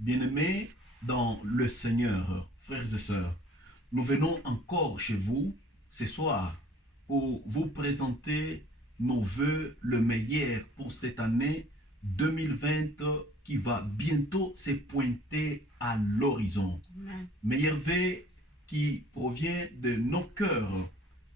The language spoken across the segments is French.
Bien-aimés dans le Seigneur, frères et sœurs, nous venons encore chez vous ce soir pour vous présenter nos vœux le meilleur pour cette année 2020 qui va bientôt se pointer à l'horizon. Meilleur vœu qui provient de nos cœurs,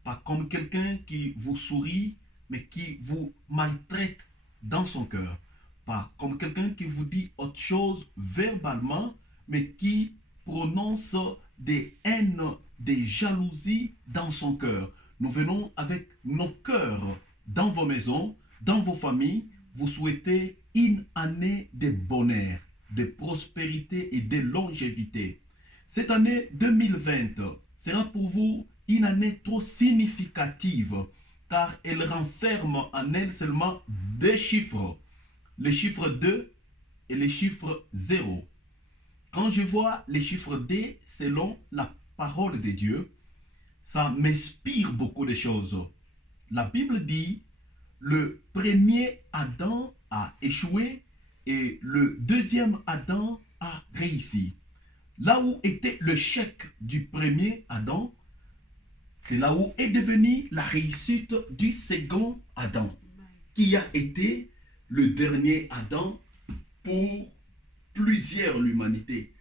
pas comme quelqu'un qui vous sourit, mais qui vous maltraite dans son cœur. Pas comme quelqu'un qui vous dit autre chose verbalement, mais qui prononce des haines, des jalousies dans son cœur. Nous venons avec nos cœurs dans vos maisons, dans vos familles, vous souhaitez une année de bonheur, de prospérité et de longévité. Cette année 2020 sera pour vous une année trop significative, car elle renferme en elle seulement deux chiffres, le chiffre 2 et le chiffre 0. Quand je vois les chiffres 2 selon la parole de Dieu, ça m'inspire beaucoup de choses. La Bible dit, le premier Adam a échoué et le deuxième Adam a réussi. Là où était le chèque du premier Adam, c'est là où est devenue la réussite du second Adam, qui a été le dernier Adam pour plusieurs l'humanité.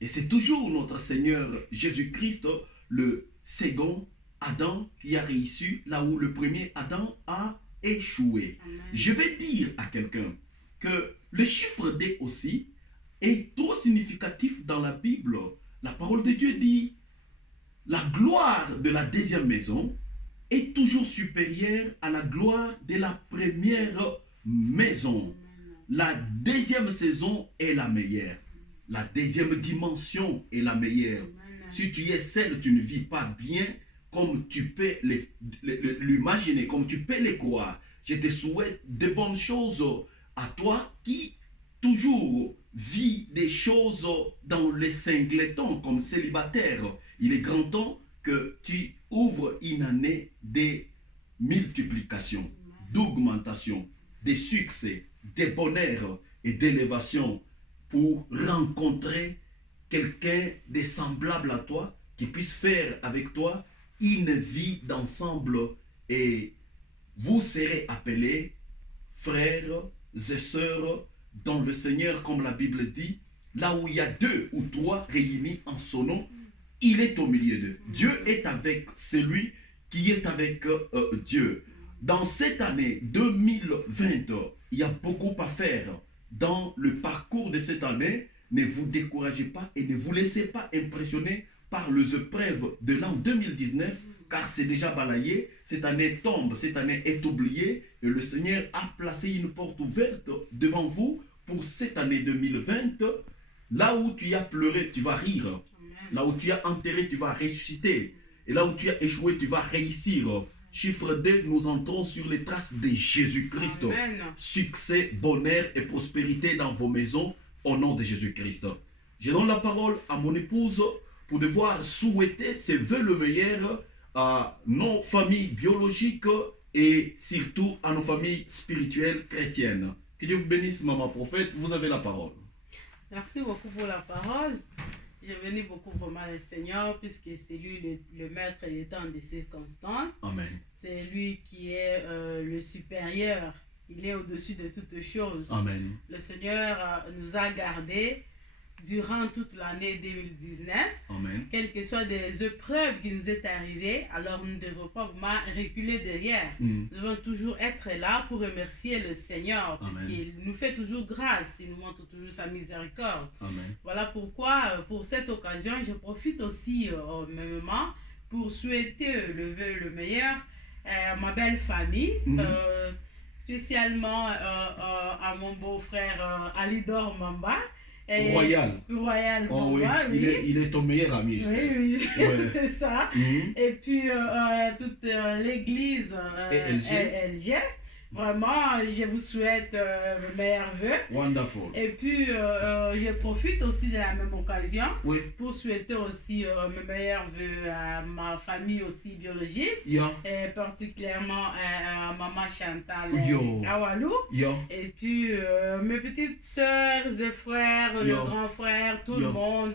Et c'est toujours notre Seigneur Jésus-Christ, le second Adam, qui a réussi là où le premier Adam a échoué. Amen. Je vais dire à quelqu'un que le chiffre D aussi est trop significatif dans la Bible. La parole de Dieu dit, la gloire de la deuxième maison est toujours supérieure à la gloire de la première maison. La deuxième saison est la meilleure. La deuxième dimension est la meilleure. Si tu es seul, tu ne vis pas bien comme tu peux l'imaginer, comme tu peux les croire. Je te souhaite de bonnes choses à toi qui toujours vit des choses dans les singletons comme célibataire. Il est grand temps que tu ouvres une année de multiplication, d'augmentation, de succès, de bonheur et d'élévation pour rencontrer quelqu'un de semblable à toi qui puisse faire avec toi une vie d'ensemble et vous serez appelés frères et sœurs dans le Seigneur, comme la Bible dit, là où il y a 2 ou 3 réunis en son nom, il est au milieu d'eux. Dieu est avec celui qui est avec Dieu. Dans cette année 2020, il y a beaucoup à faire. Dans le parcours de cette année, ne vous découragez pas et ne vous laissez pas impressionner par les épreuves de l'an 2019, car c'est déjà balayé. Cette année tombe, cette année est oubliée et le Seigneur a placé une porte ouverte devant vous pour cette année 2020. Là où tu as pleuré, tu vas rire. Là où tu as enterré, tu vas ressusciter. Et là où tu as échoué, tu vas réussir. Chiffre 2, nous entrons sur les traces de Jésus-Christ. Amen. Succès, bonheur et prospérité dans vos maisons au nom de Jésus-Christ. Je donne la parole à mon épouse pour devoir souhaiter ses vœux le meilleur à nos familles biologiques et surtout à nos familles spirituelles chrétiennes. Que Dieu vous bénisse, maman prophète. Vous avez la parole. Merci beaucoup pour la parole. Je bénis beaucoup vraiment le Seigneur puisque c'est lui le maître des temps des circonstances. Amen. C'est lui qui est le supérieur. Il est au-dessus de toutes choses. Amen. Le Seigneur nous a gardés durant toute l'année 2019. Amen. Quelles que soient des épreuves qui nous est arrivées, alors nous ne devons pas vraiment reculer derrière. Nous devons toujours être là pour remercier le Seigneur, puisqu'il nous fait toujours grâce, il nous montre toujours sa miséricorde. Amen. Voilà pourquoi, pour cette occasion, je profite aussi au même moment pour souhaiter le vœu le meilleur à ma belle famille, spécialement à mon beau-frère Alidor Mamba. Royal. Royal oh, Mamba, oui. Il est ton meilleur ami, je sais. Oui, ouais. C'est ça. Et puis toute l'église LG. Vraiment, je vous souhaite mes meilleurs vœux. Wonderful. Et puis, je profite aussi de la même occasion pour souhaiter aussi mes meilleurs vœux à ma famille aussi biologique. Et particulièrement à maman Chantal Awalou. Et puis, mes petites soeurs et frères, le grand frère, tout le monde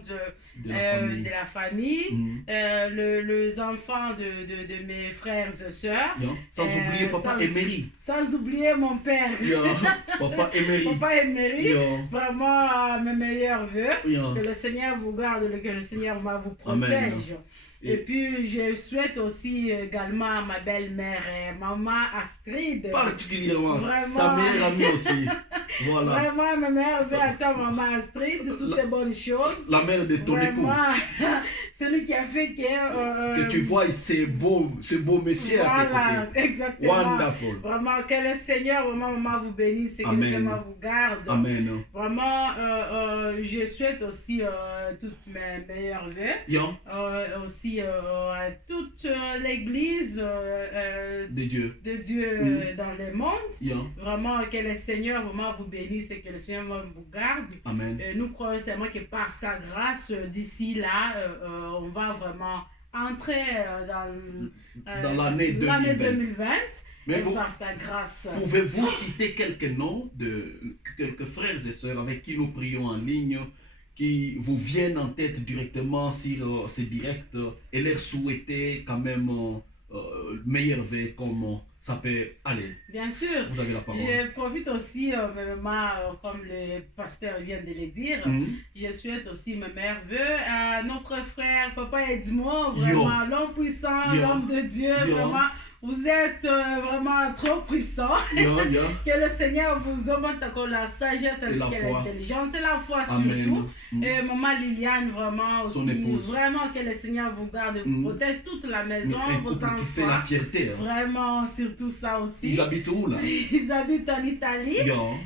de la famille. Les enfants de mes frères et sœurs. Sans oublier papa Emery. Sans oublier mon père. Papa Emery. Papa Emery. Vraiment mes meilleurs vœux. Que le Seigneur vous garde, que le Seigneur vous protège. Amen. Et puis, je souhaite aussi également à ma belle-mère, maman Astrid. Particulièrement. Vraiment. Ta meilleure amie aussi. Voilà. Vraiment, ma mère veut à toi, maman Astrid, toutes les bonnes choses. La mère de ton époux. C'est lui qui a fait que tu vois ce beau monsieur à tes côtés. Voilà, exactement. Wonderful. Vraiment, que le Seigneur, vraiment, maman vous bénisse et que le Seigneur vous garde. Amen. Vraiment, je souhaite aussi toutes mes meilleurs vœux. Aussi à toute l'église de Dieu, dans le monde. Vraiment, que le Seigneur vraiment vous bénisse et que le Seigneur vous garde. Amen. Nous croyons seulement que par sa grâce, d'ici là, on va vraiment entrer dans l'année 2020. Mais par sa grâce. Pouvez-vous citer quelques noms de quelques frères et sœurs avec qui nous prions en ligne, qui vous viennent en tête directement sur ces directs et leur souhaiter quand même meilleur vœu comme ça peut aller? Bien sûr. Vous avez la parole. Je profite aussi, comme le pasteur vient de le dire, je souhaite aussi mes meilleurs vœux à notre frère Papa Edmond, vraiment l'homme puissant, l'homme de Dieu, vraiment. Vous êtes vraiment trop puissant. Que le Seigneur vous augmente encore la sagesse et l'intelligence et la foi surtout. Et maman Liliane, vraiment aussi. Vraiment que le Seigneur vous garde et vous protège toute la maison, vos enfants. Qui fait la fierté. Vraiment, surtout ça aussi. Ils habitent où là? Ils habitent en Italie.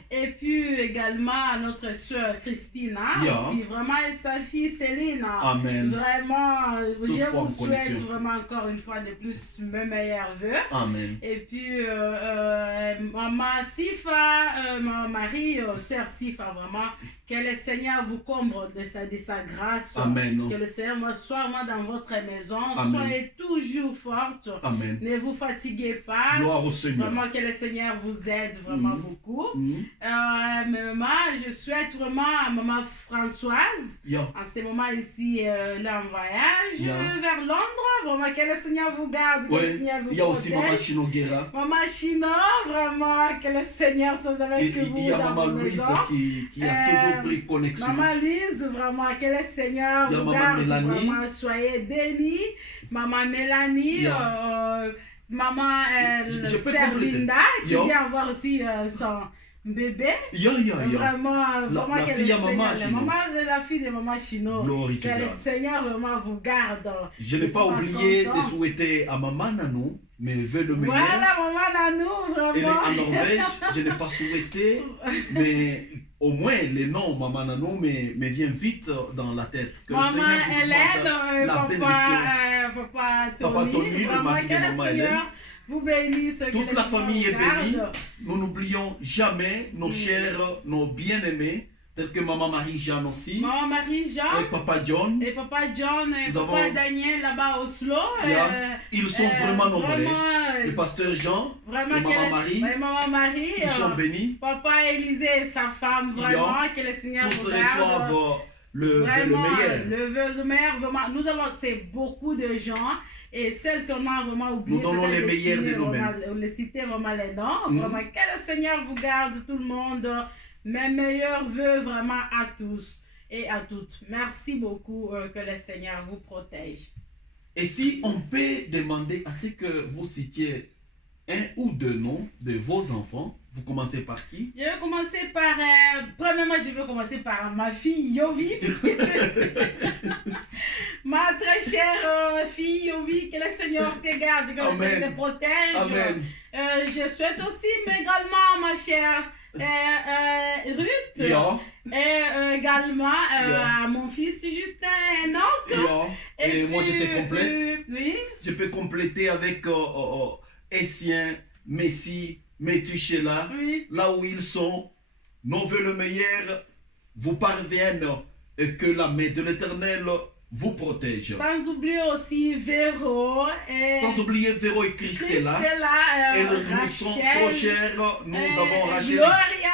Et puis également notre soeur Christina. Aussi, vraiment, et sa fille Céline. Amen. Vraiment, je vous souhaite vraiment encore une fois de plus mes meilleurs vœux. Amen. Et puis, maman Sifa, ma mari, sœur Sifa, vraiment, que le Seigneur vous comble de sa grâce. Amen. Que le Seigneur soit vraiment dans votre maison. Amen. Soyez toujours forte. Amen. Ne vous fatiguez pas. Gloire au Seigneur. Vraiment que le Seigneur vous aide vraiment beaucoup. Maman, je souhaite vraiment à maman Françoise, en ce moment ici, là en voyage, vers Londres. Vraiment que le Seigneur vous garde. Que le Seigneur vous il y a aussi maman Chino Guerra. Maman Chino, vraiment que le Seigneur soit avec vous. Il y a maman Louise qui a toujours pris connexion. Maman Louise, vraiment que le Seigneur vous garde. Vraiment, soyez bénis. Maman Mélanie, maman Sœur Linda, qui vient voir aussi son bébé. Vraiment la fille à maman Chino. La fille de maman Chino. Que le Seigneur vraiment vous garde. Je n'ai pas oublié de souhaiter à maman Nanou mes vœux le meilleur. Voilà, maman Nanou, vraiment. Elle est en Norvège, je n'ai pas souhaité, mais au moins les noms maman Nanou me viennent vite dans la tête. Que maman Hélène, Papa Tony, le mari de maman Hélène. Vous bénissez. Toute la famille est bénie. Nous n'oublions jamais nos chers, nos bien-aimés, tels que maman Marie-Jeanne aussi. Maman Marie-Jeanne. Et papa John. Et papa John et papa Daniel là-bas à Oslo. Ils sont vraiment nombreux. Le pasteur Jean vraiment et maman Marie. Ils sont bénis. Papa Élisée et sa femme, vraiment, que le Seigneur tous vous garde. reçoivent le meilleur. Le meilleur, vraiment. Nous avons beaucoup de gens. Et celles qu'on a vraiment oubliées, nous donnons les meilleurs de nous-mêmes. Les citer vraiment les noms. Vraiment, que le Seigneur vous garde, tout le monde. Mes meilleurs vœux vraiment à tous et à toutes. Merci beaucoup, que le Seigneur vous protège. Et si on peut demander à ce que vous citiez un ou deux noms de vos enfants, vous commencez par qui? Je vais commencer par... premièrement, je vais commencer par ma fille Yovi. Ma très chère fille Yovi, que le Seigneur te garde, que le Seigneur te protège. Amen. Je souhaite aussi également ma chère Ruth. Et également à mon fils Justin Enoch. Et moi je te complète. Oui. Je peux compléter avec Essien, Messi, Metushela, Oui. là où ils sont, nos vœux le meilleur vous parviennent et que la main de l'Éternel vous protège. Sans oublier aussi Véro et Sans oublier Véro et Christella. Elles nous sont trop chères. Nous avons Rachel.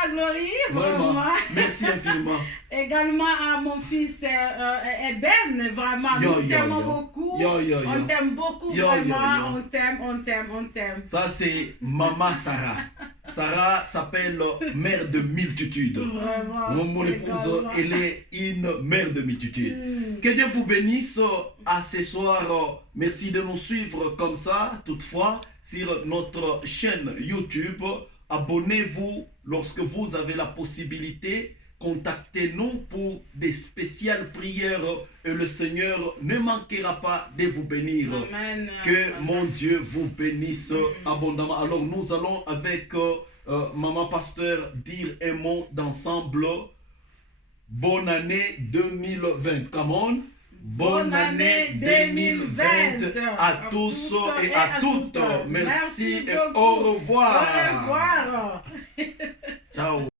Gloria, vraiment. Merci infiniment. Également à mon fils Ben, vraiment. Nous t'aimons beaucoup. On t'aime beaucoup, vraiment. On t'aime. Ça, c'est Maman Sarah. Sarah s'appelle mère de multitude. Vraiment. Mon épouse, elle est une mère de multitude. Que Dieu vous bénisse à ce soir. Merci de nous suivre comme ça. Toutefois, sur notre chaîne YouTube, abonnez-vous lorsque vous avez la possibilité. Contactez-nous pour des spéciales prières et le Seigneur ne manquera pas de vous bénir. Amen. Que mon Dieu vous bénisse abondamment. Alors nous allons avec Maman Pasteur dire un mot d'ensemble. Bonne année 2020. Come on. Bonne année 2020 à tous et à toutes. Merci et au revoir. Au revoir. Ciao.